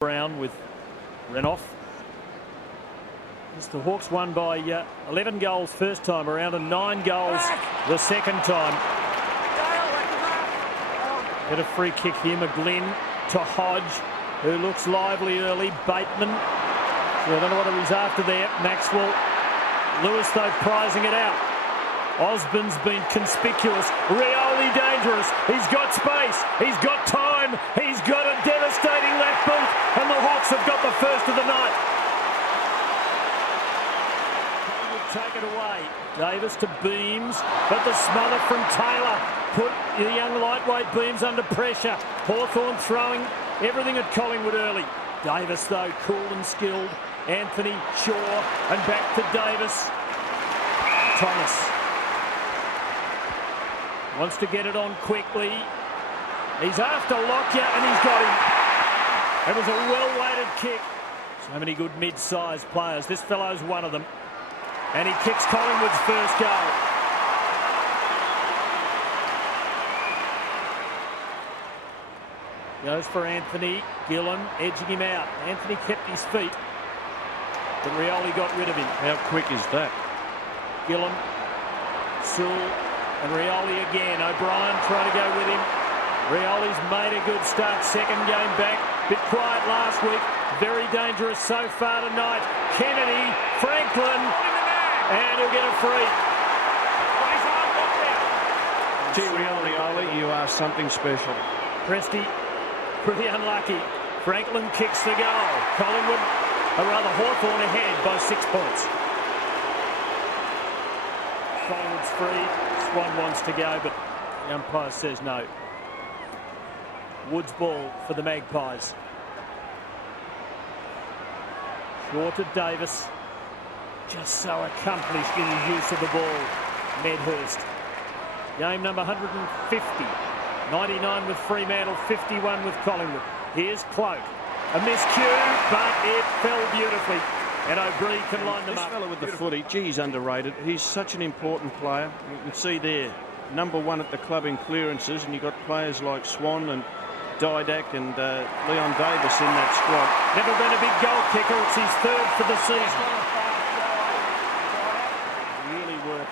Brown with Renoff. The Hawks won by 11 goals first time around and 9 goals the second time. Get a free kick here. McGlynn to Hodge, who looks lively early. Bateman. So I don't know what he's after there. Maxwell. Lewis though prizing it out. Osborne's been conspicuous. Rioli dangerous. He's got space. He's got time. He's got a devastating left boot. And the Hawks have got the first of the night. Take it away. Davis to Beams, but the smother from Taylor put the young lightweight Beams under pressure. Hawthorn throwing everything at Collingwood early. Davis though cool and skilled. Anthony Shaw and back to Davis. Thomas wants to get it on quickly. He's after Lockyer and he's got him. It was a well-weighted kick. So many good mid-sized players. This fellow's one of them. And he kicks Collingwood's first goal. Goes for Anthony. Gillen edging him out. Anthony kept his feet, but Rioli got rid of him. How quick is that? Gillen, Sewell, and Rioli again. O'Brien trying to go with him. Rioli's made a good start. Second game back. Bit quiet last week. Very dangerous so far tonight. Kennedy, Franklin. And he'll get a free. Gee, Rioli, you are something special. Presti, pretty unlucky. Franklin kicks the goal. Collingwood, or rather Hawthorn ahead by 6 points. Collingwood's free. Swan wants to go, but the umpire says no. Woods ball for the Magpies. Short to Davis. Just so accomplished in his use of the ball, Medhurst. Game number 150. 99 with Fremantle, 51 with Collingwood. Here's Cloak. A miscue, but it fell beautifully. And O'Brien can line them up. This fellow with the footy, gee, he's underrated. He's such an important player. You can see there, #1 at the club in clearances, and you've got players like Swan and Didac and Leon Davis in that squad. Never been a big goal kicker. It's his third for the season.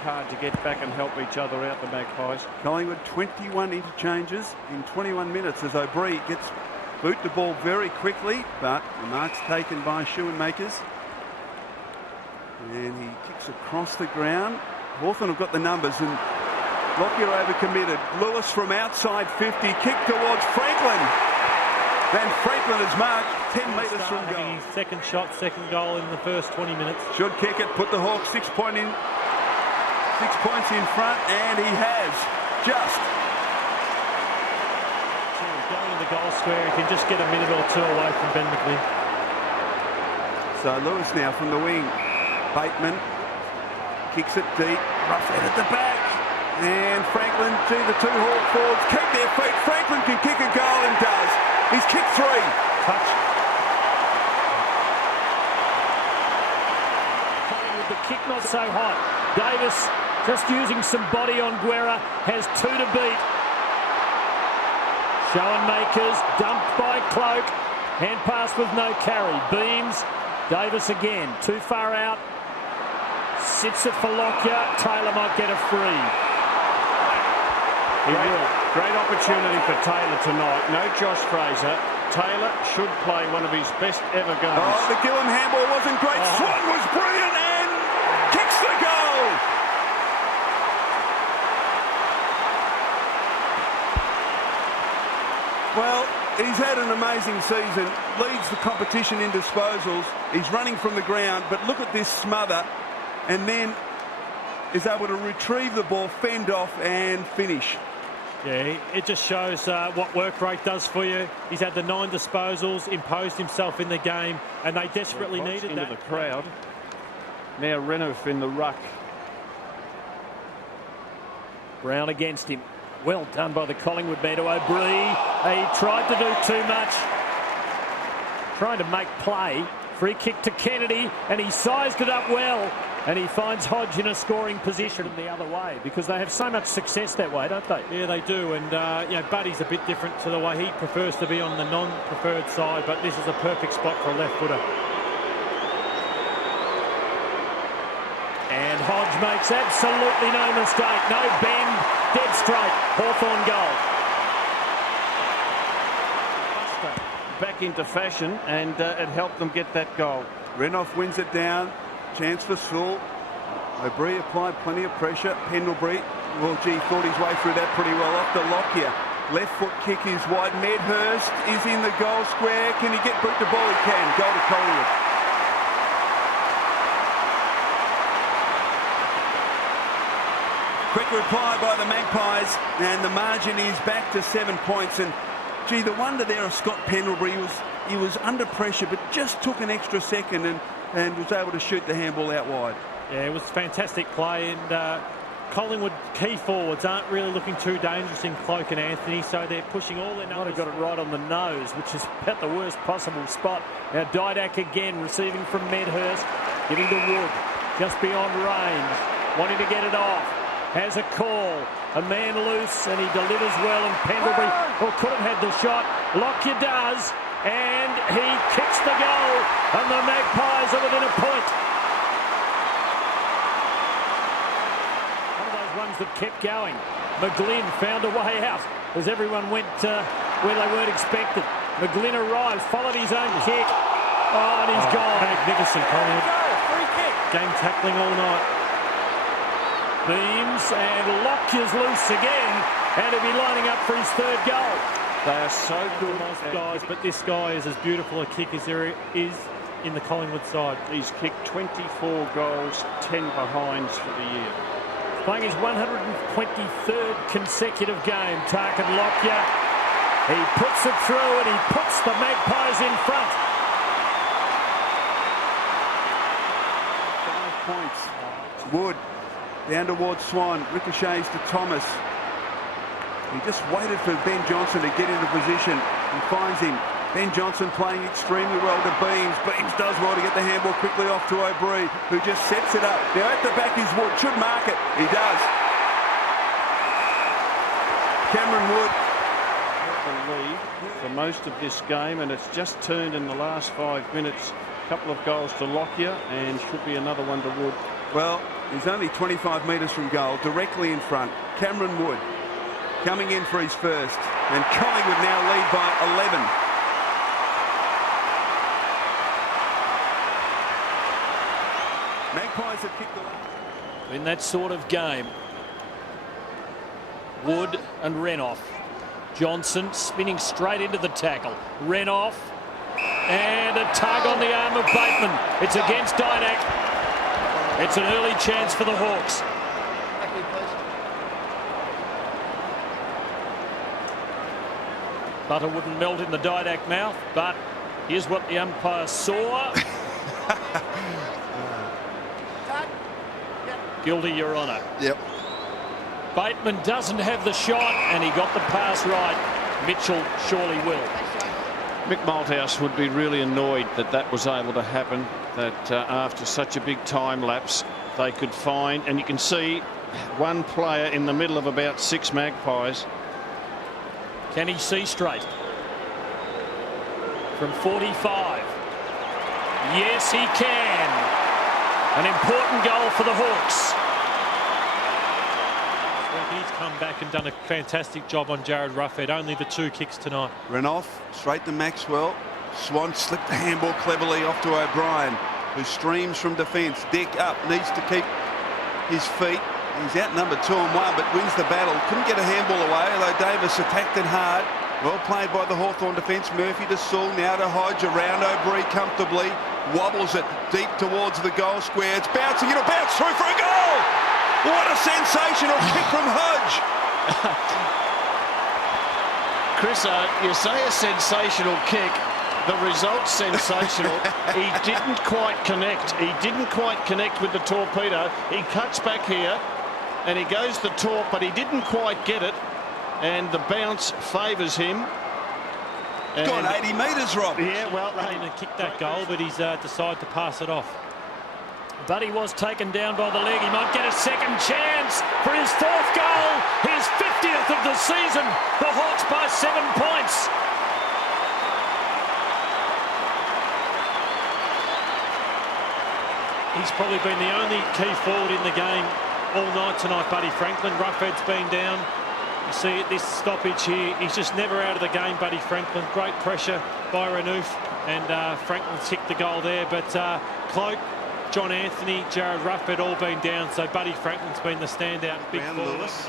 Hard to get back and help each other out, the Magpies. Collingwood 21 interchanges in 21 minutes as O'Brien gets boot the ball very quickly, but the mark's taken by Schoenmakers. And he kicks across the ground. Hawthorn have got the numbers and Lockyer overcommitted. Lewis from outside 50, kick towards Franklin. And Franklin is marked 10 metres from goal. His second shot, second goal in the first 20 minutes. Should kick it, put the Hawks 6 points in front, and he has just. Going to the goal square, he can just get a minute or two away from Ben McGlynn. So Lewis now from the wing. Bateman kicks it deep, rough head at the back, and Franklin to the two Hawk forwards, keep their feet. Franklin can kick a goal and does. He's kicked 3. Touch. With the kick not so hot. Davis just using some body on Guerra, has 2 to beat. Schoenmakers dumped by Cloak. Hand pass with no carry. Beams. Davis again. Too far out. Sits it for Lockyer. Taylor might get a free. He will. Great opportunity for Taylor tonight. No Josh Fraser. Taylor should play one of his best ever games. Oh, the Gillen handball wasn't great. Swan was brilliant and kicks the goal. Well, he's had an amazing season, leads the competition in disposals. He's running from the ground, but look at this smother, and then is able to retrieve the ball, fend off and finish. Yeah, it just shows what work rate does for you. He's had the 9 disposals, imposed himself in the game, and they desperately needed into that. The crowd. Now Renoff in the ruck. Brown against him. Well done by the Collingwood man to O'Brien. He tried to do too much. Trying to make play. Free kick to Kennedy, and he sized it up well. And he finds Hodge in a scoring position the other way because they have so much success that way, don't they? Yeah, they do. And, Buddy's a bit different to the way he prefers to be on the non-preferred side, but this is a perfect spot for a left footer. And Hodge makes absolutely no mistake. No bend, dead straight. Hawthorn goal. Back into fashion, and it helped them get that goal. Renouf wins it down. Chance for Sewell. O'Brien applied plenty of pressure. Pendlebury, well, gee, thought his way through that pretty well. Off the Lockyer. Left foot kick is wide. Medhurst is in the goal square. Can he get boot the ball? He can. Goal to Collingwood. Quick reply by the Magpies, and the margin is back to 7 points. And gee, the wonder there of Scott Pendlebury he was under pressure, but just took an extra second and was able to shoot the handball out wide. Yeah, it was fantastic play, and Collingwood key forwards aren't really looking too dangerous in Cloak and Anthony, so they're pushing all their numbers. Might have got it right on the nose, which is about the worst possible spot. Now Didac again receiving from Medhurst, giving to Wood, just beyond range, wanting to get it off. Has a call, a man loose, and he delivers well, and Pendlebury could have had the shot. Lockyer does, and he kicks the goal, and the Magpies are within a point. One of those ones that kept going. McGlynn found a way out as everyone went where they weren't expected. McGlynn arrives, followed his own kick. Oh, and he's gone. Magnificent, Collingwood. Free kick. Game tackling all night. Beams, and Lockyer's loose again, and he'll be lining up for his third goal. They are so good, guys, but this guy is as beautiful a kick as there is in the Collingwood side. He's kicked 24 goals, 10 behinds for the year. Playing his 123rd consecutive game, Tarkin Lockyer. He puts it through, and he puts the Magpies in front. 5 points. Wood down towards Swan, ricochets to Thomas. He just waited for Ben Johnson to get into position and finds him. Ben Johnson playing extremely well to Beams. Beams does well to get the handball quickly off to O'Brien, who just sets it up. Now at the back is Wood, should mark it. He does. Cameron Wood. The lead for most of this game, and it's just turned in the last 5 minutes. A couple of goals to Lockyer, and should be another one to Wood. Well, he's only 25 metres from goal, directly in front. Cameron Wood coming in for his first, and Collingwood now lead by 11. Magpies have kicked the... In that sort of game, Wood and Renouf. Johnson spinning straight into the tackle. Renouf, and a tug on the arm of Bateman. It's against Didac. It's an early chance for the Hawks. Butter wouldn't melt in the Didac mouth, but here's what the umpire saw. Guilty, Your Honour. Yep. Bateman doesn't have the shot, and he got the pass right. Mitchell surely will. Mick Malthouse would be really annoyed that that was able to happen, that after such a big time lapse they could find, and you can see one player in the middle of about 6 Magpies. Can he see straight? From 45. Yes, he can. An important goal for the Hawks. He's come back and done a fantastic job on Jared Ruffhead. Only the 2 kicks tonight. Renouf straight to Maxwell. Swan slipped the handball cleverly off to O'Brien, who streams from defence. Dick up, needs to keep his feet. He's outnumbered 2-on-1, but wins the battle. Couldn't get a handball away, although Davis attacked it hard. Well played by the Hawthorn defence. Murphy to Sewell, now to Hodge, around O'Brien comfortably. Wobbles it deep towards the goal square. It's bouncing, it'll bounce through for a goal! What a sensational kick from Hodge! Chris, you say a sensational kick. The result's sensational. He didn't quite connect. He didn't quite connect with the torpedo. He cuts back here and he goes the torp, but he didn't quite get it. And the bounce favours him. He's gone 80 metres, Rob. Yeah, well, they didn't kick that goal, but he's decided to pass it off. But he was taken down by the leg. He might get a second chance for his 4th goal. His 50th of the season. The Hawks by 7 points. He's probably been the only key forward in the game all night tonight, Buddy Franklin. Roughhead's been down. You see this stoppage here. He's just never out of the game, Buddy Franklin. Great pressure by Renouf, and Franklin's kicked the goal there. But Cloak, John Anthony, Jared Roughhead all been down. So Buddy Franklin's been the standout big forward. Lewis.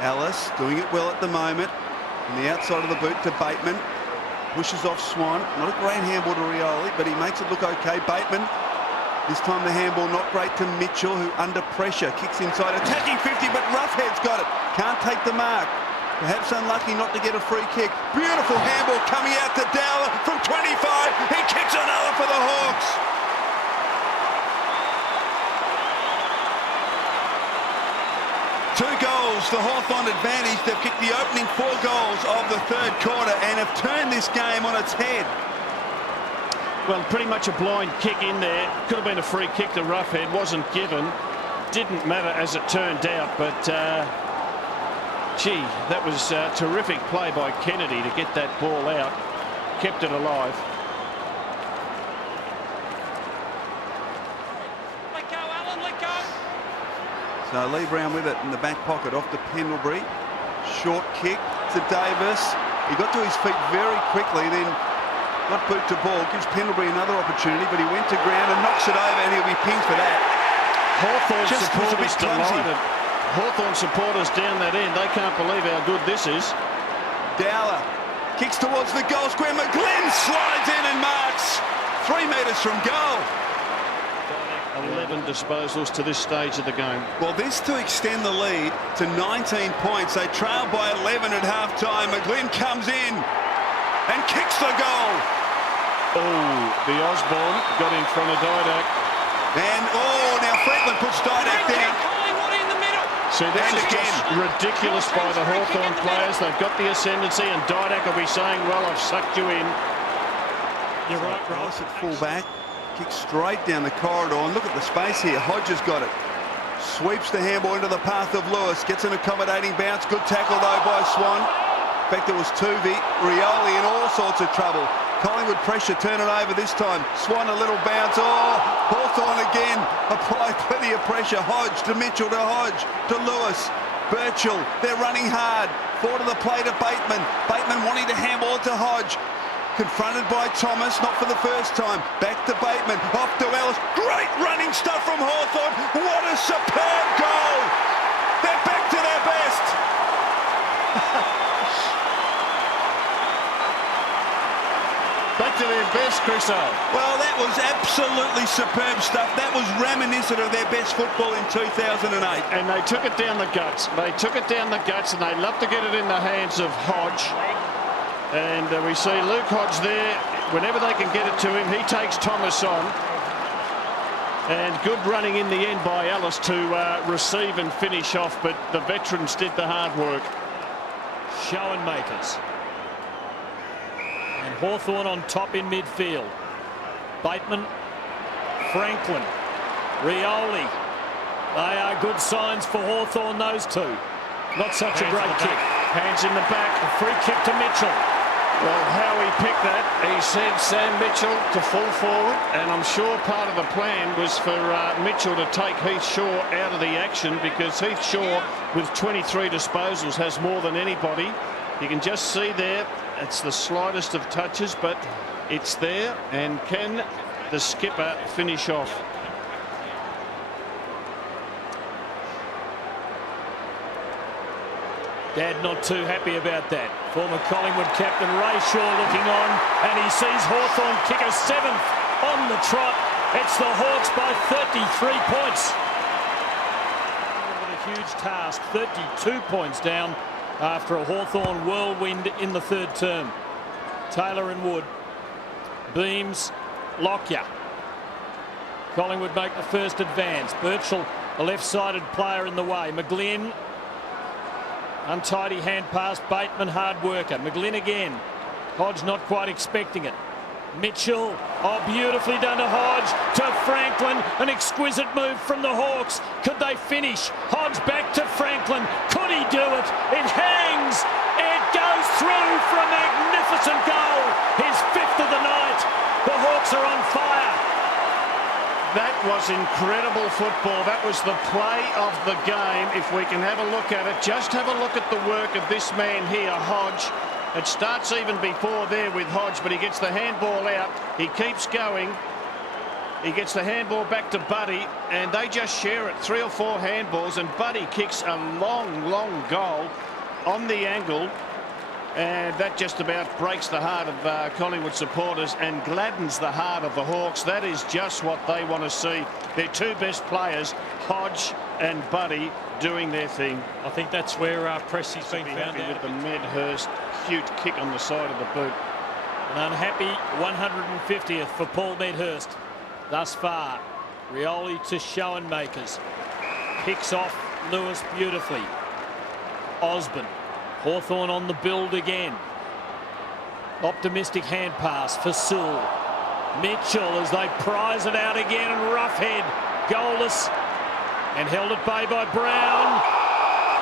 Ellis doing it well at the moment. On the outside of the boot to Bateman. Pushes off Swan. Not a great handball to Rioli, but he makes it look okay. Bateman. This time the handball not great to Mitchell, who under pressure kicks inside, attacking 50, but Roughhead's got it. Can't take the mark. Perhaps unlucky not to get a free kick. Beautiful handball coming out to Dowler from 25. He kicks another for the Hawks. Two goals, the Hawthorn advantage. They've kicked the opening 4 goals of the 3rd quarter and have turned this game on its head. Well, pretty much a blind kick in there. Could have been a free kick to Roughhead. Wasn't given. Didn't matter as it turned out. But, gee, that was terrific play by Kennedy to get that ball out. Kept it alive. Let go, Alan, let go. So Lee Brown with it in the back pocket off to Pendlebury. Short kick to Davis. He got to his feet very quickly, then got boot to ball, gives Pendlebury another opportunity, but he went to ground and knocks it over, and he'll be pinged for that. Hawthorn Just was a bit supporters clumsy. delighted. Hawthorn supporters down that end. They can't believe how good this is. Dowler kicks towards the goal square. McGlynn slides in and marks 3 metres from goal. 11 disposals to this stage of the game. Well, this to extend the lead to 19 points. They trail by 11 at half-time. McGlynn comes in and kicks the goal. Oh, the Osborne got in front of Didak. And, now Franklin puts Didak down. Collingwood in the middle. See, this And is again. just ridiculous by the Hawthorn players. They've got the ascendancy, and Didak will be saying, well, I've sucked you in. You're right, Ross Ross. at full back. Kicks straight down the corridor. And look at the space here. Hodge has got it. Sweeps the handball into the path of Lewis. Gets an accommodating bounce. Good tackle, though, by Swan. In fact, it was Tuvey. Rioli in all sorts of trouble. Collingwood pressure, turn it over this time. Swan a little bounce. Hawthorn again. Applied plenty of pressure. Hodge to Mitchell to Hodge to Lewis. Birchall, they're running hard. Forward to the play to Bateman. Bateman wanting to handball it to Hodge. Confronted by Thomas, not for the first time. Back to Bateman. Off to Ellis. Great running stuff from Hawthorn. What a superb goal. They're back to their best. Back to their best, Chriso. Well, that was absolutely superb stuff. That was reminiscent of their best football in 2008. And they took it down the guts. They took it down the guts, and they love to get it in the hands of Hodge. And we see Luke Hodge there. Whenever they can get it to him, he takes Thomas on. And good running in the end by Ellis to receive and finish off, but the veterans did the hard work. Show and makers. And Hawthorn on top in midfield. Bateman, Franklin, Rioli. They are good signs for Hawthorn, those two. Not such a great kick. Hands in the back. A free kick to Mitchell. Well, how he picked that, he said Sam Mitchell to fall forward, and I'm sure part of the plan was for Mitchell to take Heath Shaw out of the action, because Heath Shaw, with 23 disposals, has more than anybody. You can just see there, it's the slightest of touches, but it's there, and can the skipper finish off? Dad not too happy about that. Former Collingwood captain Ray Shaw looking on, and he sees Hawthorn kick a 7th on the trot. It's the Hawks by 33 points. With a huge task, 32 points down after a Hawthorn whirlwind in the 3rd term. Taylor and Wood. Beams, Lockyer. Collingwood make the first advance. Birchall, a left-sided player in the way. McGlynn. Untidy hand pass, Bateman, hard worker. McGlynn again. Hodge not quite expecting it. Mitchell, oh, beautifully done to Hodge, to Franklin, an exquisite move from the Hawks. Could they finish? Hodge back to Franklin. Could he do it? It hangs. It goes through for a magnificent goal. His 5th of the night. The Hawks are on fire. That was incredible football. That was the play of the game. If we can have a look at it, just have a look at the work of this man here, Hodge. It starts even before there with Hodge, but he gets the handball out. He keeps going. He gets the handball back to Buddy, and they just share it. 3 or 4 handballs, and Buddy kicks a long, long goal on the angle. And that just about breaks the heart of Collingwood supporters and gladdens the heart of the Hawks. That is just what they want to see. Their 2 best players, Hodge and Buddy, doing their thing. I think that's where Pressie's been found out. With the Medhurst cute kick on the side of the boot. An unhappy 150th for Paul Medhurst thus far. Rioli to Schoenmakers. Picks off Lewis beautifully. Osborne. Hawthorn on the build again. Optimistic hand pass for Sewell. Mitchell as they prize it out again, and Roughhead goalless and held at bay by Brown.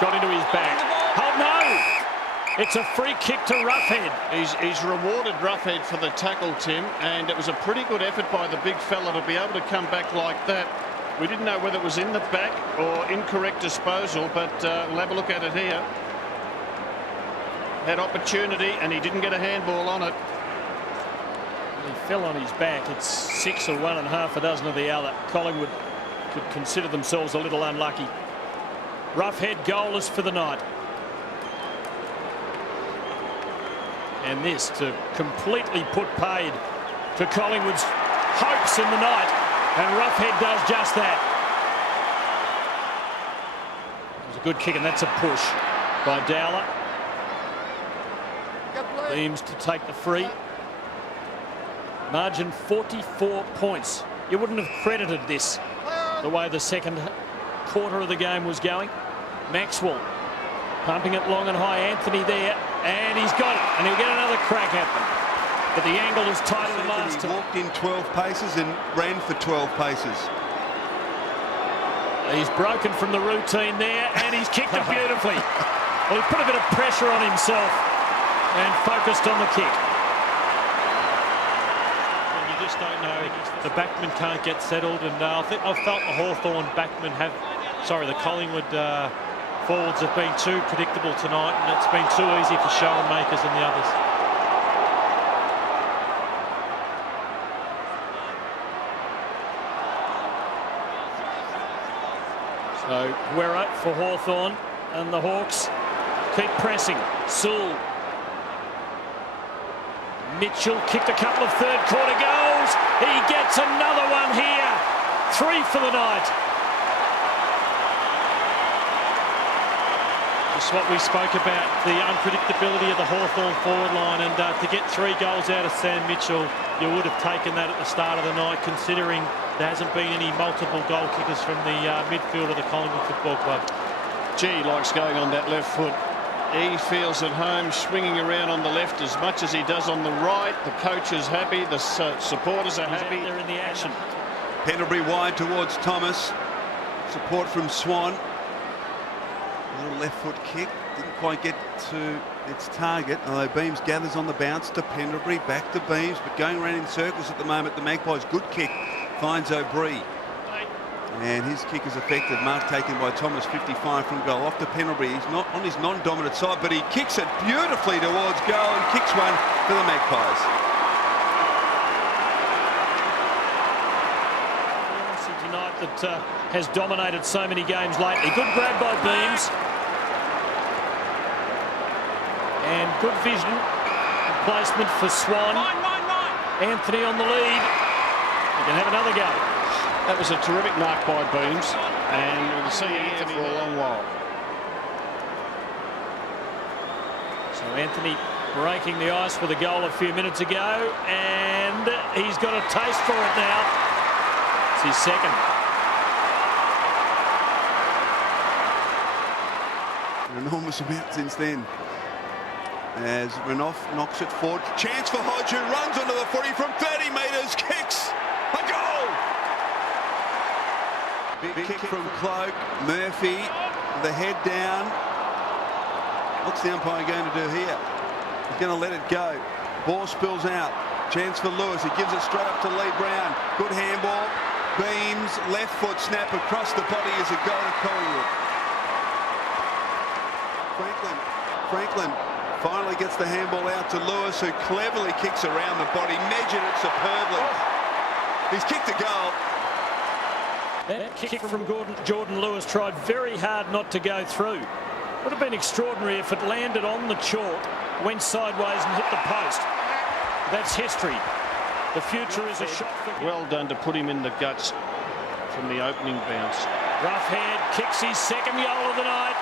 Got into his back. Oh no! It's a free kick to Roughhead. He's rewarded Roughhead for the tackle, Tim, and it was a pretty good effort by the big fella to be able to come back like that. We didn't know whether it was in the back or incorrect disposal, but we'll have a look at it here. Had opportunity and he didn't get a handball on it. He fell on his back. It's 6 or 1 1/2 dozen of the other. Collingwood could consider themselves a little unlucky. Roughhead goalless for the night. And this to completely put paid to Collingwood's hopes in the night. And Roughhead does just that. It was a good kick, and that's a push by Dowler. Beams to take the free. Margin 44 points. You wouldn't have credited this the way the second quarter of the game was going. Maxwell pumping it long and high. Anthony there, and he's got it, and he'll get another crack at them. But the angle is tighter than last time. He walked in 12 paces and ran for 12 paces. He's broken from the routine there, and he's kicked it beautifully. Well, he put a bit of pressure on himself and focused on the kick. And you just don't know. The backman can't get settled, and I think I've felt the Hawthorn backman the Collingwood forwards have been too predictable tonight, and it's been too easy for Schoenmakers and the others. So Guerra for Hawthorn, and the Hawks keep pressing. Sewell. Mitchell kicked a couple of third quarter goals. He gets another one here. 3 for the night. Just what we spoke about, the unpredictability of the Hawthorn forward line, and to get 3 goals out of Sam Mitchell, you would have taken that at the start of the night, considering there hasn't been any multiple goal kickers from the midfield of the Collingwood Football Club. Gee, he likes going on that left foot. He feels at home swinging around on the left as much as he does on the right. The coach is happy. The supporters are happy. They're in the action. Pendlebury wide towards Thomas. Support from Swan. A little left foot kick. Didn't quite get to its target. Although Beams gathers on the bounce to Pendlebury. Back to Beams, but going around in circles at the moment. The Magpies, good kick. Finds O'Brien. And his kick is effective. Mark taken by Thomas, 55 from goal. Off to Pendlebury. He's not on his non-dominant side, but he kicks it beautifully towards goal and kicks one for the Magpies. Tonight that has dominated so many games lately. Good grab by Beams. And good vision. Placement for Swan. Anthony on the lead. He can have another go. That was a terrific mark by Beams, and we'll see Anthony for a long while. So Anthony breaking the ice with a goal a few minutes ago, and he's got a taste for it now. It's his second. An enormous amount since then. as Renouf knocks it forward. Chance for Hodge, who runs onto the footy from 30 metres, kicks a goal. Big kick from Cloak. Murphy, the head down. What's the umpire going to do here? He's going to let it go. Ball spills out. Chance for Lewis. He gives it straight up to Lee Brown. Good handball. Beams, left foot snap across the body as a goal to Collingwood. Franklin finally gets the handball out to Lewis, who cleverly kicks around the body, measured it superbly. He's kicked a goal. That kick from Jordan Lewis tried very hard not to go through. Would have been extraordinary if it landed on the chalk, went sideways and hit the post. That's history. The future is a shot for him. Well done to put him in the guts from the opening bounce. Roughhead kicks his second goal of the night.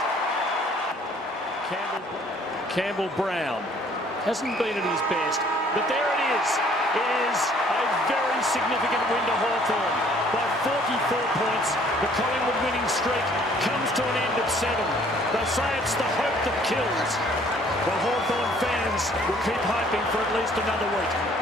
Campbell Brown hasn't been at his best, but there it is. It is a very significant win to Hawthorn by 44 points. The Collingwood winning streak comes to an end at 7. They say it's the hope that kills. The Hawthorn fans will keep hoping for at least another week.